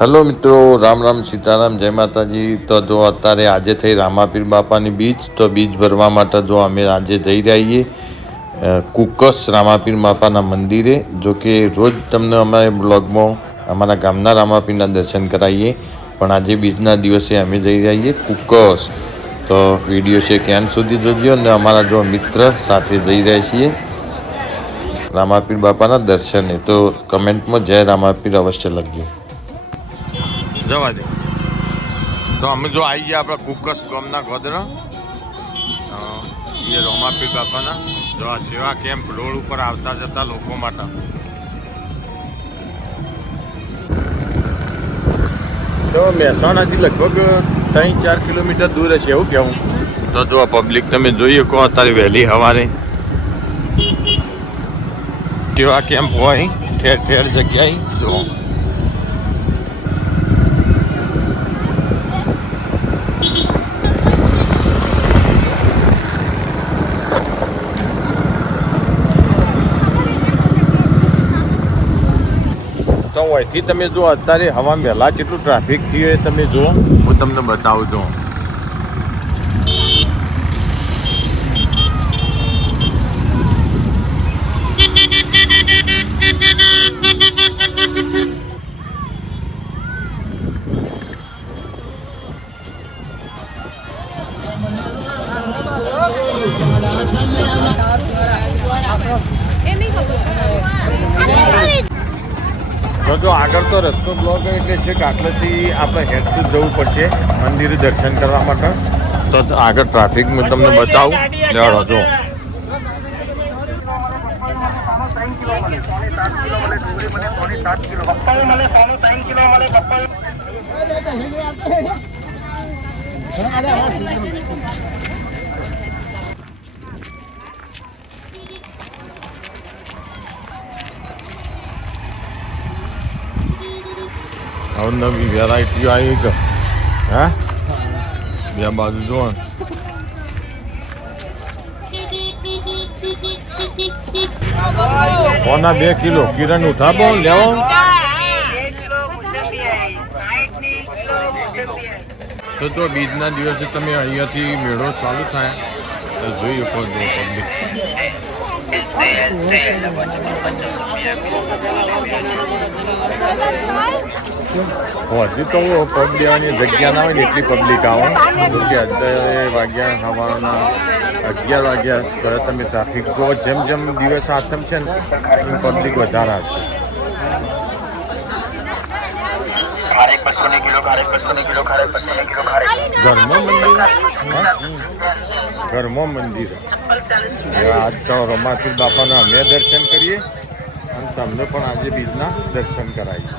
Hello મિત્રો, રામ રામ સીતારામ, જય માતાજી. તો જો અત્યારે આજે થઈ રામાપીર બાપાની બીજ, તો બીજ ભરવા માટે જો અમે આજે જઈ રહીએ કુકસ રામાપીર બાપાના મંદિરે. જો કે રોજ તમને અમારે બ્લોગમાં અમારા ગામના રામાપીરના દર્શન કરાવીએ, પણ આજે બીજના દિવસે અમે જઈ રહીએ કુકસ. તો વિડીયો છે ક્યાં સુધી જોજો, અને અમારા જો મિત્ર સાથે જઈ રહ્યા છીએ રામાપીર બાપાના દર્શને. તો કમેન્ટમાં જય રામાપીર અવશ્ય લખજો. જવા દે. તો અમે જો આવી ગયા આપણા કુકસ ગામના ગોદરા, એ રામાપીર બાપાના જો આ સેવા કેમ્પ રોડ ઉપર આવતા જતા લોકો માટે. તો મહેસાણાથી લગભગ 3-4 કિલોમીટર દૂર હશે એવું કહેવું. તો જો આ પબ્લિક તમે જોઈએ કહો અત્યારે વહેલી સવારે કેવા કેમ્પ હોય ઠેર ઠેર જગ્યાએ. જો તો અહીંથી તમે જો અત્યારે હવા વહેલા જેટલું ટ્રાફિક થયું એ તમે જુઓ, હું તમને બતાવું છું. તો જો આગળ તો રસ્તો બ્લોક એટલે છે કે આટલેથી આપણે હેઠું જવું પડશે મંદિરે દર્શન કરવા માટે. તો આગળ ટ્રાફિક હું તમને બતાવું. લેવાડો જો નવી વેરાયટીઓ આવી કે હે બે બાજુ જો કોના 2 કિલો કિરણ ઉઠાવો લેવો. તો બીજના દિવસે તમે અહીંયાથી મેળો ચાલુ થાય તો જોઈ શકો છો પબ્લિક. હજી તો પગ દેવાની જગ્યા ના હોય ને એટલી પબ્લિક આવે. કે અત્યારે વાગ્યા સવારના 11 વાગ્યા ત્યારે તમે ટ્રાફિક જો જેમ જેમ દિવસ આથમ છે ને એમ પબ્લિક વધારે આવશે. ઘરમાં મંદિર આજ તો રામાપીર બાપાના અમે દર્શન કરીએ અને તમને પણ આજે બીજના દર્શન કરાવીએ.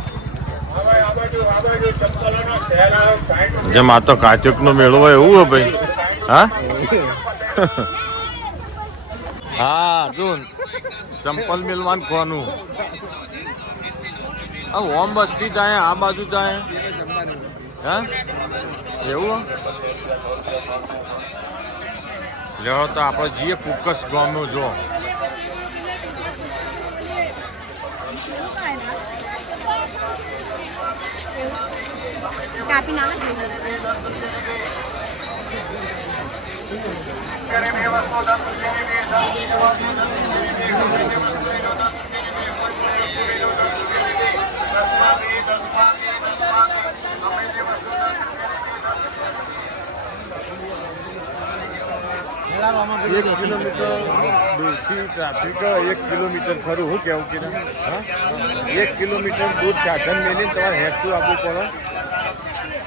જેમ આ તો કાચકનો મેળો હોય એવું હો ભાઈ. હા હા જો ચંપલ મેળવાનું કોનું ઓમ બસથી જાય આ બાજુ જાય હે એવું. લેવો તો આપણે જઈએ કુકસ ગામનું. જો કાપી ના 1 કિલોમીટર દૂરથી ટ્રાફિક 1 કિલોમીટર ખરું હું કેવું કે હા 1 કિલોમીટર દૂર સાધન મેળવીને તમારે હેઠું આવવું પડે.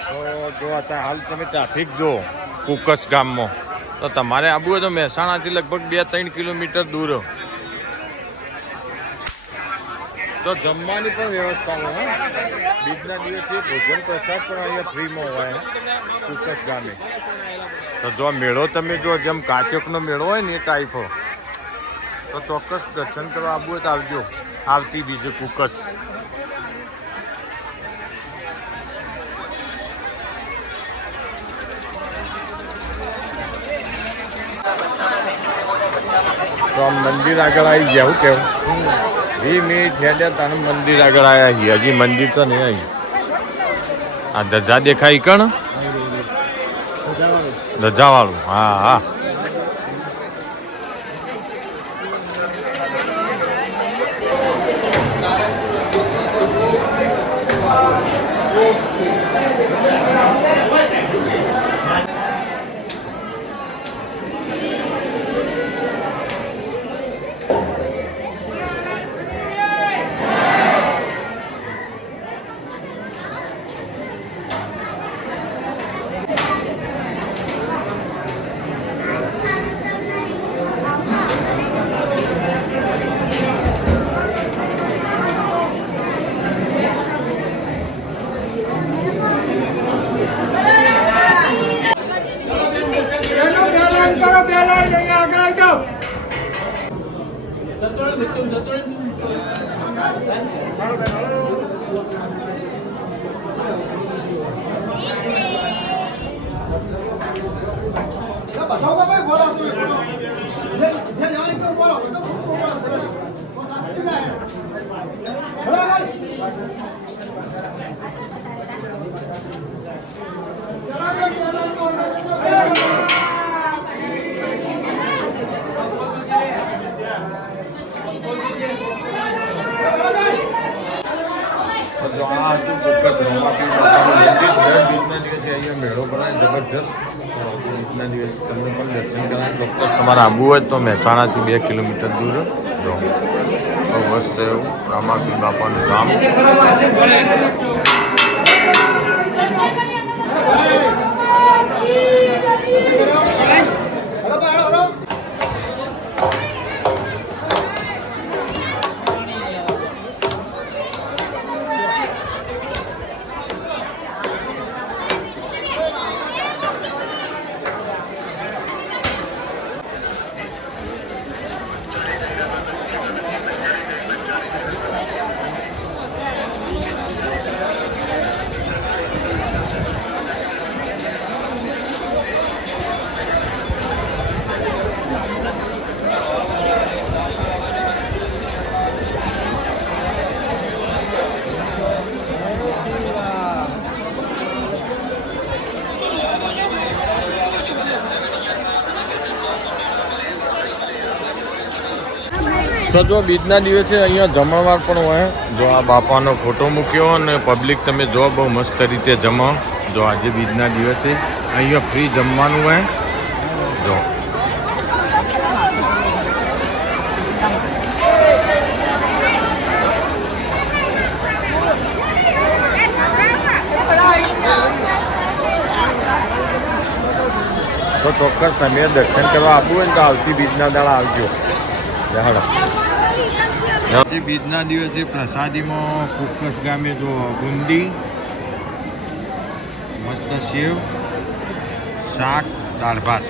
તો જો અત્યારે હાલ તમે ટ્રાફિક જો કુકસ ગામમાં, તો તમારે આવવું હોય તો મહેસાણાથી લગભગ 2-3 કિલોમીટર દૂર. તો જમવાની પણ વ્યવસ્થા હોય. બીજના દિવસે ભોજન પ્રસાદ પણ અહીંયા ફ્રીમાં હોય કુકસ ગામે. તો જો મેળો તમે જો જેમ કાચકનો મેળો હોય ને એ ટાઈપો, તો ચોક્કસ દર્શન કરવા આવવું હોય તો આવજો. આવતી બીજે કુકસ. તો આમ મંદિર આગળ આવી ગયા. શું કેવું 20 મિનિટ હેડ્યા તાનું મંદિર આગળ આવ્યા છીએ. હજી મંદિર તો નહીં આવી. આ ધજા દેખાય કણ ધજાવાળું હા હા મેળો બનાવે જબરજસ્ત બીજના દિવસ તમને પણ દર્શન કરવાનું ચોક્કસ તમારે આવવું હોય તો મહેસાણાથી 2 કિલોમીટર દૂર જો બસ એવું રામાપીર બાપાનું ગામ તો જો બીજના દિવસે અહીંયા જમણવાર પણ હોય જો આ બાપાનો ફોટો મૂક્યો અને પબ્લિક તમે જો બહુ મસ્ત રીતે જમો જો આજે બીજના દિવસે અહીંયા ફ્રી જમવાનું હોય જો તો ચોક્કસ તમે દર્શન કરવા આપવું હોય ને તો આવતી બીજના દાડા આવજો આજે બીજના દિવસે પ્રસાદીમાં કુકસ ગામે જો બુંદી મસ્ત સેવ શાક દાળ ભાત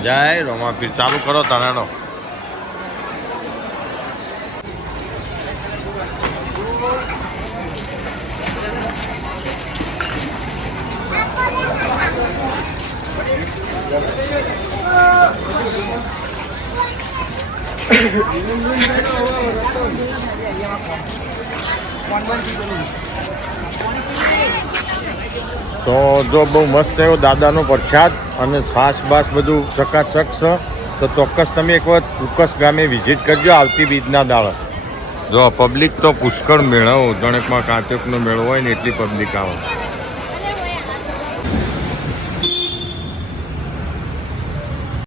જય રોમાપીર ચાલુ કરો તણાનો તો જો બહુ મસ્ત થયો દાદાનો પ્રસાદ અને છાશ બાસ બધું ચકાચક છે તો ચોક્કસ તમે એક વખત કુકસ ગામે વિઝિટ કરજો આવતી બીજના દાડા જો પબ્લિક તો પુષ્કળ મેળો ઉદણકમાં કાંચકનો મેળો હોય ને એટલી પબ્લિક આવે